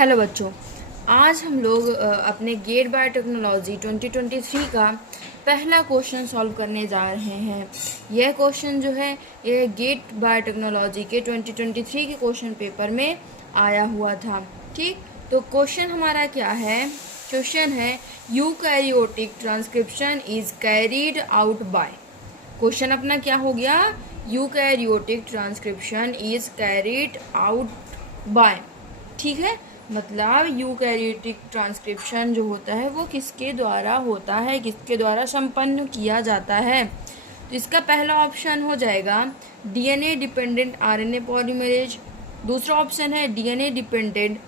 Hello बच्चों, आज हम लोग अपने गेट बायोटेक्नोलॉजी 2023 का पहला क्वेश्चन सॉल्व करने जा रहे हैं। यह क्वेश्चन जो है ये गेट बायोटेक्नोलॉजी के 2023 के क्वेश्चन पेपर में आया हुआ था। ठीक, तो क्वेश्चन हमारा क्या है? क्वेश्चन है eukaryotic transcription is carried out by. Question अपना क्या हो गया? Eukaryotic transcription is carried out by. ठीक है, मतलब यूकैरियोटिक ट्रांसक्रिप्शन जो होता है वो किसके द्वारा होता है, किसके द्वारा संपन्न किया जाता है? तो इसका पहला ऑप्शन हो जाएगा डीएनए डिपेंडेंट आरएनए पॉलीमरेज। दूसरा ऑप्शन है डीएनए डिपेंडेंट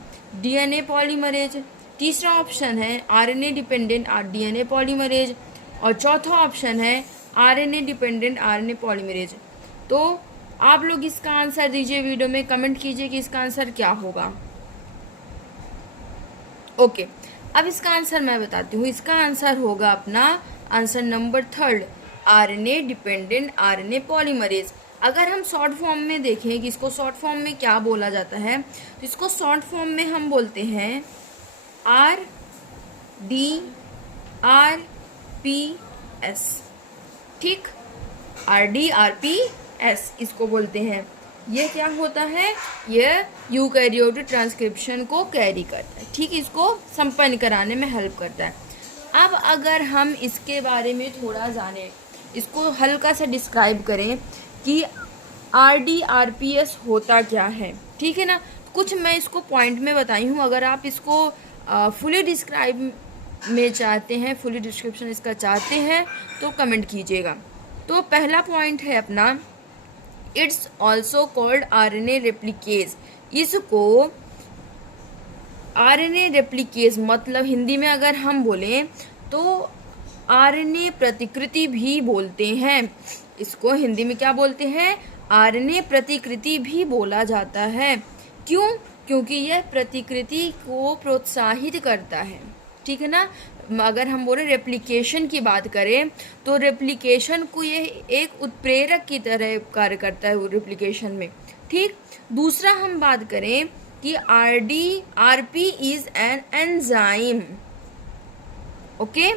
डीएनए पॉलीमरेज। तीसरा ऑप्शन है आरएनए डिपेंडेंट डीएनए पॉलीमरेज। और चौथा ऑप्शन है आरएनए डिपेंडेंट आरएनए पॉलीमरेज। तो आप लोग इसका आंसर दीजिए, वीडियो में कमेंट कीजिए कि इसका आंसर क्या होगा। ओके, अब इसका आंसर मैं बताती हूँ। इसका आंसर होगा अपना answer number 3, RNA dependent RNA polymerase. अगर हम शॉर्ट फॉर्म में देखें कि इसको शॉर्ट फॉर्म में क्या बोला जाता है, तो इसको शॉर्ट फॉर्म में हम बोलते हैं RDRPS। ठीक, RDRPS इसको बोलते हैं। ये क्या होता है? यह यूकैरियोटिक ट्रांसक्रिप्शन को कैरी करता है। ठीक, इसको संपन्न कराने में हेल्प करता है। अब अगर हम इसके बारे में थोड़ा जानें, इसको हल्का सा डिस्क्राइब करें कि RDRPS होता क्या है। ठीक है ना, कुछ मैं इसको पॉइंट में बताई हूँ। अगर आप इसको फुली डिस्क्राइब में चाहते हैं, फुली डिस्क्रिप्शन इसका चाहते हैं तो कमेंट कीजिएगा। तो पहला पॉइंट है अपना इट्स ऑल्सो कॉल्ड आरएनए रेप्लिकेज। इसको आरएनए रेप्लिकेज मतलब हिंदी में अगर हम बोलें तो आरएनए प्रतिकृति भी बोलते हैं। इसको हिंदी में क्या बोलते हैं? आरएनए प्रतिकृति भी बोला जाता है। क्यों? क्योंकि यह प्रतिकृति को प्रोत्साहित करता है। ठीक है ना, अगर हम बोले रेप्लिकेशन की बात करें तो रेप्लिकेशन को ये एक उत्प्रेरक की तरह कार्य करता है रेप्लिकेशन में। ठीक, दूसरा हम बात करें कि RDRP is an enzyme. Okay,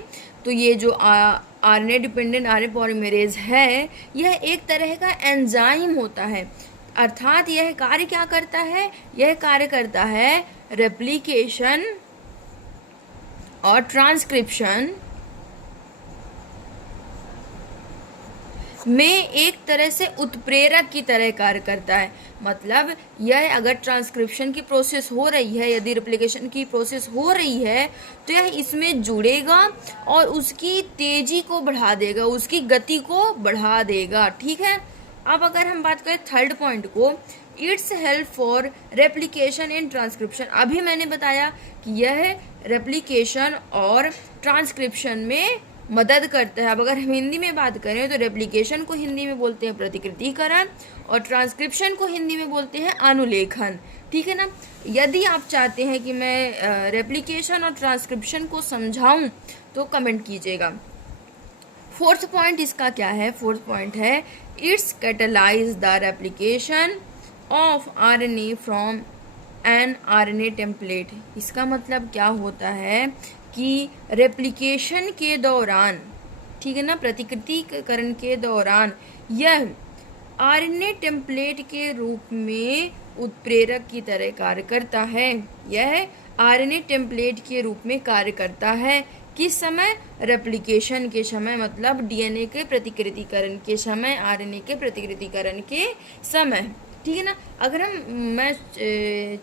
तो ये जो आरएनए डिपेंडेंट आरएनए पॉलीमरेज है, यह एक तरह का एंजाइम होता है। अर्थात यह कार्य क्या करता है? यह कार्य करता है रेप्लिकेशन और ट्रांसक्रिप्शन में एक तरह से उत्प्रेरक की तरह कार्य करता है। मतलब यह अगर ट्रांसक्रिप्शन की प्रोसेस हो रही है, यदि रेप्लिकेशन की प्रोसेस हो रही है, तो यह इसमें जुड़ेगा और उसकी तेजी को बढ़ा देगा, उसकी गति को बढ़ा देगा। ठीक है, अब अगर हम बात करें थर्ड पॉइंट को, it's help for replication and transcription. अभी मैंने बताया कि यह रेप्लिकेशन और ट्रांसक्रिप्शन में मदद करता है। अब अगर हम हिंदी में बात करें तो रेप्लिकेशन को हिंदी में बोलते हैं प्रतिकृतिकरण और ट्रांसक्रिप्शन को हिंदी में बोलते हैं अनुलेखन। ठीक है ना, यदि आप चाहते हैं कि मैं रेप्लिकेशन और ट्रांसक्रिप्शन को समझाऊं तो कमेंट कीजिएगा। फोर्थ पॉइंट इसका क्या है? फोर्थ पॉइंट है it's catalyse the replication of RNA from an RNA template. इसका मतलब क्या होता है कि रेप्लिकेशन के दौरान, ठीक है ना, प्रतिकृतिकरण के दौरान यह आरएनए टेम्पलेट के रूप में उत्प्रेरक की तरह कार्य करता है। यह आरएनए टेम्पलेट के रूप में कार्य करता है। किस समय? रेप्लिकेशन के समय, मतलब डीएनए के प्रतिकृतिकरण के समय, आरएनए के प्रतिकृतिकरण के समय। ठीक है ना, अगर मैं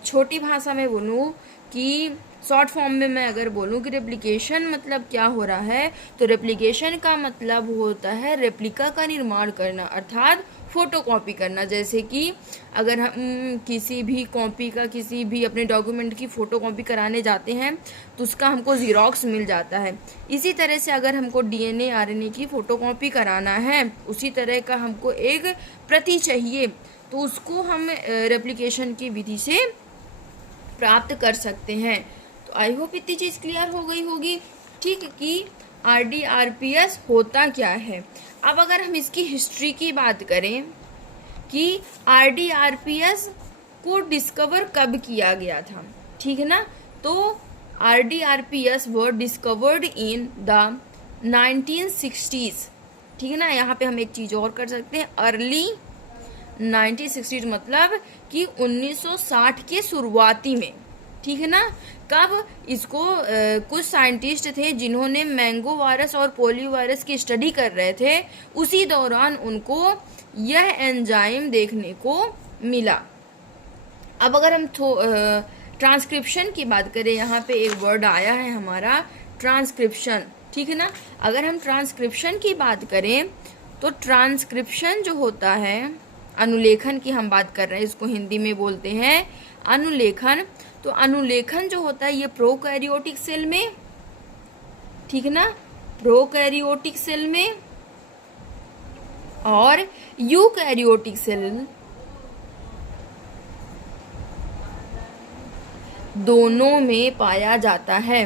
छोटी भाषा में बोलूँ कि शॉर्ट फॉर्म में मैं अगर बोलूँ कि रेप्लिकेशन मतलब क्या हो रहा है, तो रेप्लिकेशन का मतलब होता है रेप्लिका का निर्माण करना, अर्थात फोटोकॉपी करना। जैसे कि अगर हम किसी भी कॉपी का, किसी भी अपने डॉक्यूमेंट की फ़ोटोकॉपी कराने जाते हैं तो उसका हमको ज़ीरॉक्स मिल जाता है। इसी तरह से अगर हमको डीएनए आरएनए की फ़ोटोकॉपी कराना है, उसी तरह का हमको एक प्रति चाहिए, तो उसको हम रेप्लिकेशन की विधि से प्राप्त कर सकते हैं। तो आई होप इतनी चीज़ क्लियर हो गई होगी। ठीक, कि RDRPS होता क्या है। अब अगर हम इसकी हिस्ट्री की बात करें कि RDRPS को डिस्कवर कब किया गया था, ठीक है ना। तो RDRPS were discovered in the 1960s, ठीक है ना। यहाँ पे हम एक चीज और कर सकते हैं, अर्ली 1960 मतलब कि 1960 के शुरुआती में, ठीक है ना। कब इसको कुछ साइंटिस्ट थे जिन्होंने मैंगो वायरस और पोलियो वायरस की स्टडी कर रहे थे, उसी दौरान उनको यह एंजाइम देखने को मिला। अब अगर हम ट्रांसक्रिप्शन की बात करें, यहाँ पे एक वर्ड आया है हमारा ट्रांसक्रिप्शन, ठीक है ना। अगर हम ट्रांसक्रिप्शन की बात करें तो ट्रांसक्रिप्शन जो होता है, अनुलेखन की हम बात कर रहे हैं, इसको हिंदी में बोलते हैं अनुलेखन। तो अनुलेखन जो होता है ये प्रोकैरियोटिक सेल में, ठीक है ना, प्रोकैरियोटिक सेल में और यूकैरियोटिक सेल दोनों में पाया जाता है।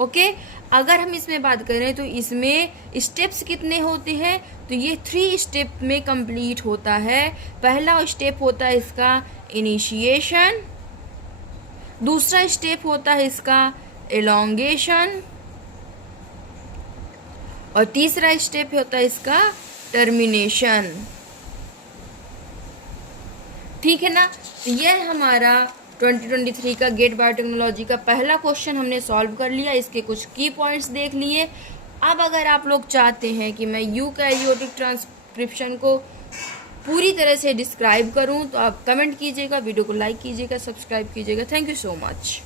ओके, अगर हम इसमें बात करें तो इसमें स्टेप्स कितने होते हैं, तो ये 3 स्टेप में कंप्लीट होता है। पहला स्टेप होता है इसका इनिशिएशन, दूसरा स्टेप होता है इसका एलोंगेशन और तीसरा स्टेप होता है इसका टर्मिनेशन, ठीक है ना। तो यह हमारा 2023 का गेट बायोटेक्नोलॉजी का पहला क्वेश्चन हमने सॉल्व कर लिया, इसके कुछ की पॉइंट्स देख लिए। अब अगर आप लोग चाहते हैं कि मैं यूकैरियोटिक ट्रांसक्रिप्शन को पूरी तरह से डिस्क्राइब करूं तो आप कमेंट कीजिएगा, वीडियो को लाइक कीजिएगा, सब्सक्राइब कीजिएगा। Thank you so much.